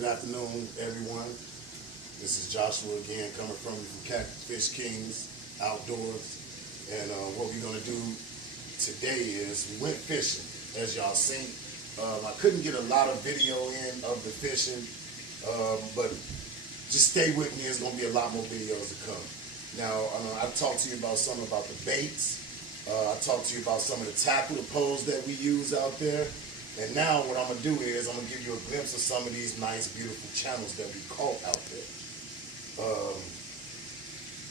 Good afternoon, everyone. This is Joshua again, coming from you from Catfish Kings Outdoors. And what we're gonna do today is we went fishing, as y'all seen. I couldn't get a lot of video in of the fishing, but just stay with me. There's gonna be a lot more videos to come. Now, I talked to you about some about the baits. I talked to you about some of the tackle, the poles that we use out there. And now what I'm going to do is I'm going to give you a glimpse of some of these nice, beautiful channels that we caught out there.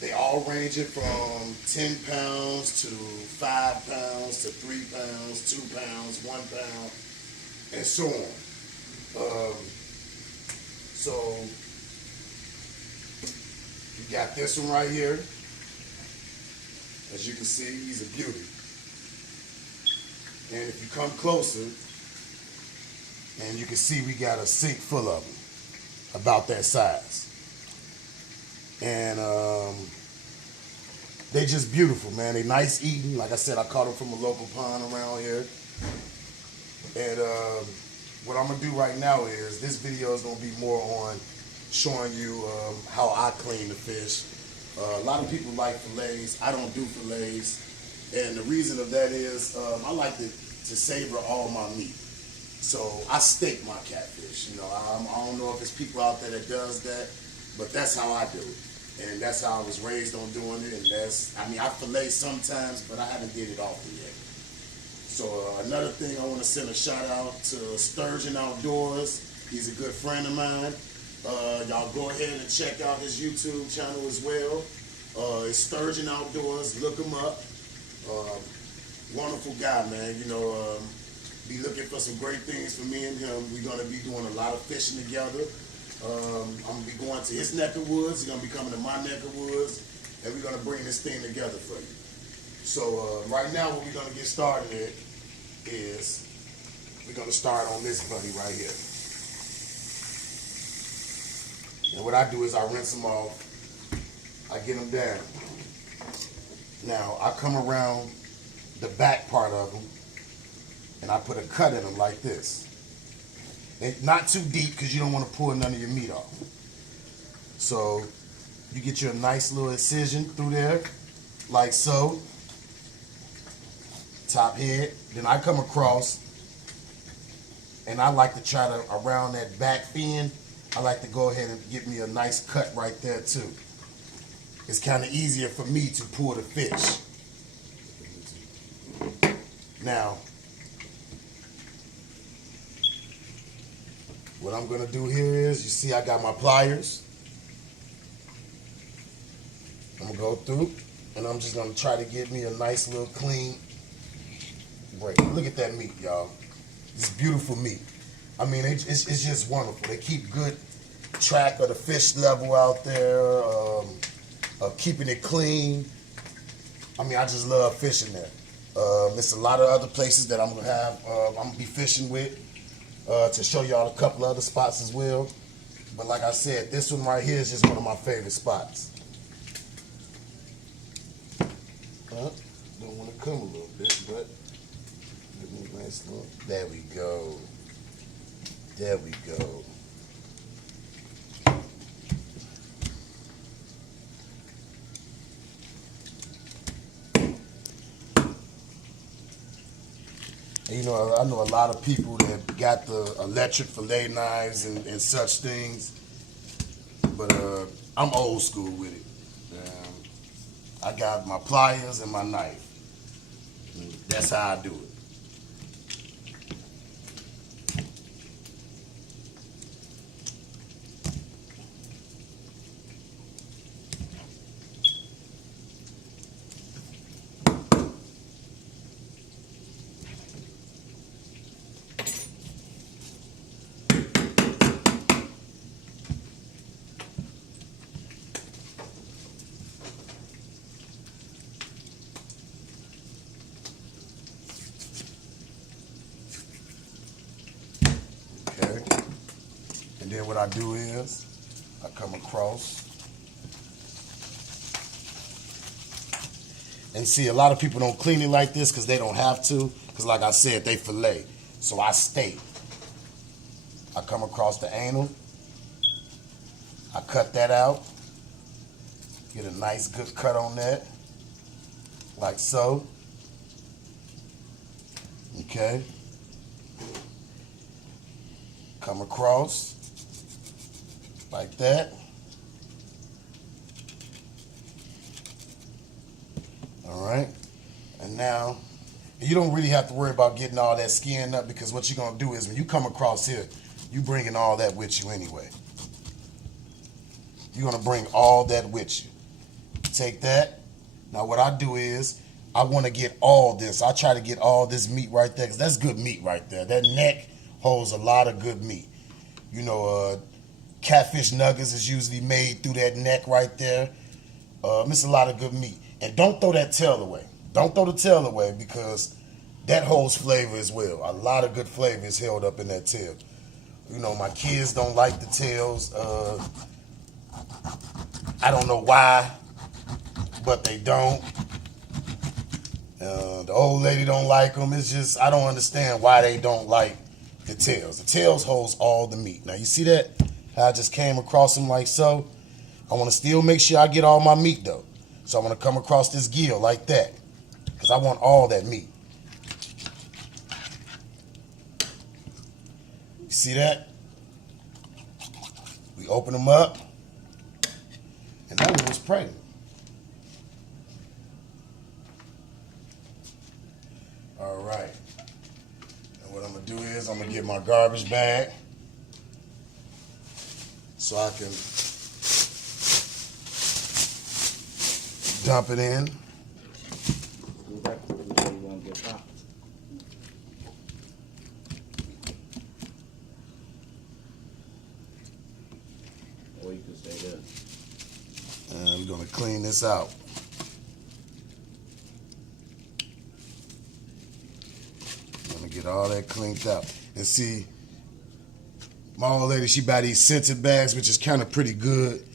They all range it from 10 pounds to 5 pounds to 3 pounds, 2 pounds, 1 pound, and so on. So you got this one right here. As you can see, he's a beauty. And if you come closer, and you can see we got a sink full of them, about that size. And they just beautiful, man. They nice eating. Like I said, I caught them from a local pond around here. And what I'm gonna do right now is, this video is gonna be more on showing you how I clean the fish. A lot of people like fillets. I don't do fillets. And the reason of that is I like to savor all my meat. So I steak my catfish. You know, I don't know if there's people out there that does that, but that's how I do it. And that's how I was raised on doing it. And I fillet sometimes, but I haven't did it often yet. So another thing, I want to send a shout out to Sturgeon Outdoors. He's a good friend of mine. Y'all go ahead and check out his YouTube channel as well. It's Sturgeon Outdoors. Look him up. Wonderful guy, man. You know, be looking for some great things for me and him. We're going to be doing a lot of fishing together. I'm going to be going to his neck of woods. He's going to be coming to my neck of woods. And we're going to bring this thing together for you. So right now what we're going to get started at is we're going to start on this buddy right here. And what I do is I rinse them off. I get them down. Now I come around the back part of them and I put a cut in them like this. And not too deep because you don't want to pull none of your meat off. So you get your nice little incision through there, like so. Top head. Then I come across and I like to try to, around that back fin, I like to go ahead and get me a nice cut right there too. It's kind of easier for me to pull the fish. Now, what I'm gonna do here is, you see I got my pliers. I'm gonna go through and I'm just gonna try to get me a nice little clean break. Look at that meat, y'all. It's beautiful meat. I mean, it's just wonderful. They keep good track of the fish level out there, of keeping it clean. I mean, I just love fishing there. There's a lot of other places that I'm gonna be fishing with to show y'all a couple other spots as well. But like I said, this one right here is just one of my favorite spots. Don't want to come a little bit, but give me a nice little. There we go. There we go. And you know, I know a lot of people that got the electric fillet knives and such things, but I'm old school with it. I got my pliers and my knife. And that's how I do it. And then what I do is I come across and see, a lot of people don't clean it like this because they don't have to, because like I said, they fillet. So I steak. I come across the anal I cut that out. Get a nice good cut on that, like so. Okay. Come across like that. All right. And now, you don't really have to worry about getting all that skin up, because what you're going to do is when you come across here, you bringing all that with you anyway. You're going to bring all that with you. Take that. Now what I do is, I want to get all this. I try to get all this meat right there, because that's good meat right there. That neck holds a lot of good meat. You know, catfish nuggets is usually made through that neck right there. It's a lot of good meat. And don't throw that tail away. Don't throw the tail away, because that holds flavor as well. A lot of good flavor is held up in that tail. You know, my kids don't like the tails. I don't know why, but they don't. The old lady don't like them. It's just, I don't understand why they don't like the tails. The tails holds all the meat. Now you see that? How I just came across them like so? I want to still make sure I get all my meat though. So I'm going to come across this gill like that, because I want all that meat. You see that? We open them up, and that one was pregnant. All right. And what I'm going to do is I'm going to get my garbage bag so I can dump it in. Or you can stay there. And we're going to clean this out. I'm going to get all that cleaned out. And see, my old lady, she buy these scented bags, which is kind of pretty good.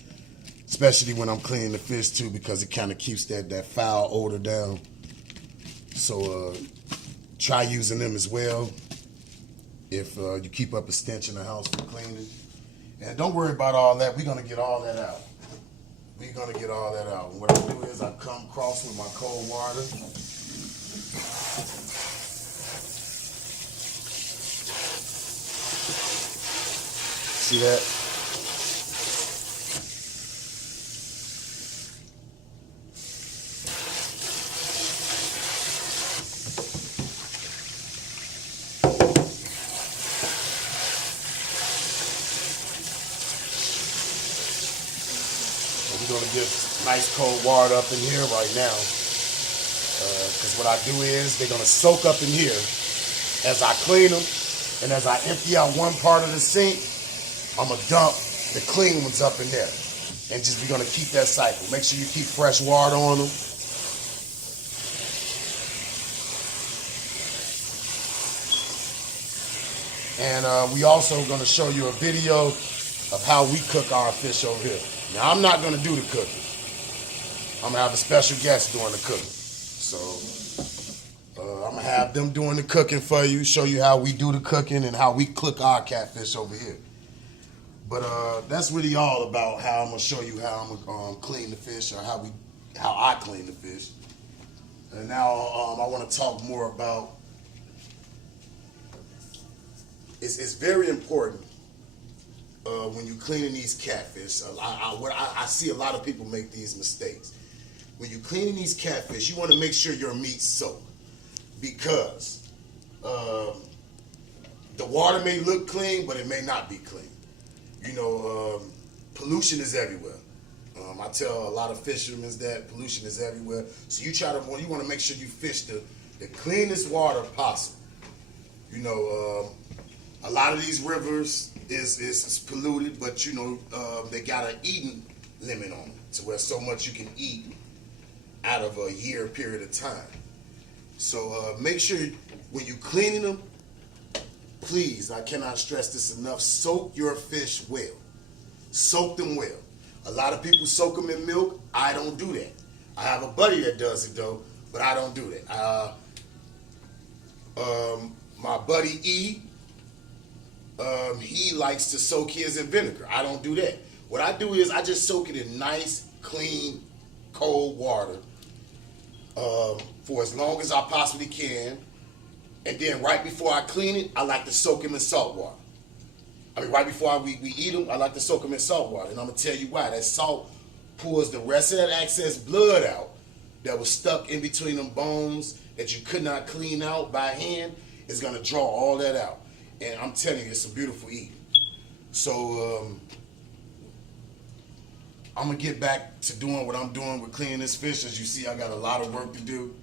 Especially when I'm cleaning the fish too, because it kind of keeps that foul odor down. So try using them as well if you keep up a stench in the house for cleaning. And don't worry about all that. We're going to get all that out. We're going to get all that out. And what I do is I come across with my cold water. See that? We're going to get nice cold water up in here right now, because what I do is they're going to soak up in here as I clean them, and as I empty out one part of the sink, I'm going to dump the clean ones up in there, and just we're going to keep that cycle. Make sure you keep fresh water on them. And we also going to show you a video of how we cook our fish over here. Now, I'm not going to do the cooking. I'm going to have a special guest doing the cooking. So, I'm going to have them doing the cooking for you, show you how we do the cooking and how we cook our catfish over here. But that's really all about how I'm going to show you how I'm going to clean the fish, or how I clean the fish. And now I want to talk more about, it's very important when you're cleaning these catfish. I see a lot of people make these mistakes. When you're cleaning these catfish, you want to make sure your meat's soaked, because the water may look clean, but it may not be clean. You know, pollution is everywhere. I tell a lot of fishermen that pollution is everywhere. So you want to make sure you fish the cleanest water possible. You know, a lot of these rivers is polluted, but you know, they got an eating limit on it, to where so much you can eat out of a year period of time. So make sure when you're cleaning them, please, I cannot stress this enough, soak your fish well. Soak them well. A lot of people soak them in milk. I don't do that. I have a buddy that does it though, but I don't do that. My buddy E, he likes to soak his in vinegar. I don't do that. What I do is I just soak it in nice, clean, cold water for as long as I possibly can. And then right before I clean it, I like to soak them in salt water. I mean, right before we eat them, I like to soak them in salt water. And I'm going to tell you why. That salt pulls the rest of that excess blood out that was stuck in between them bones that you could not clean out by hand. It's going to draw all that out. And I'm telling you, it's a beautiful eat. So I'm going to get back to doing what I'm doing with cleaning this fish. As you see, I got a lot of work to do.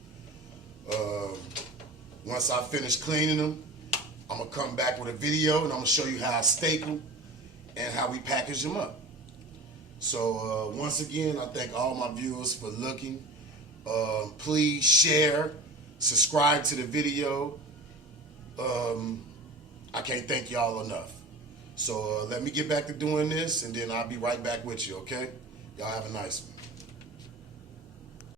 Once I finish cleaning them, I'm going to come back with a video and I'm going to show you how I steak them and how we package them up. So once again, I thank all my viewers for looking. Please share, subscribe to the video. I can't thank y'all enough. So let me get back to doing this and then I'll be right back with you, okay? Y'all have a nice one.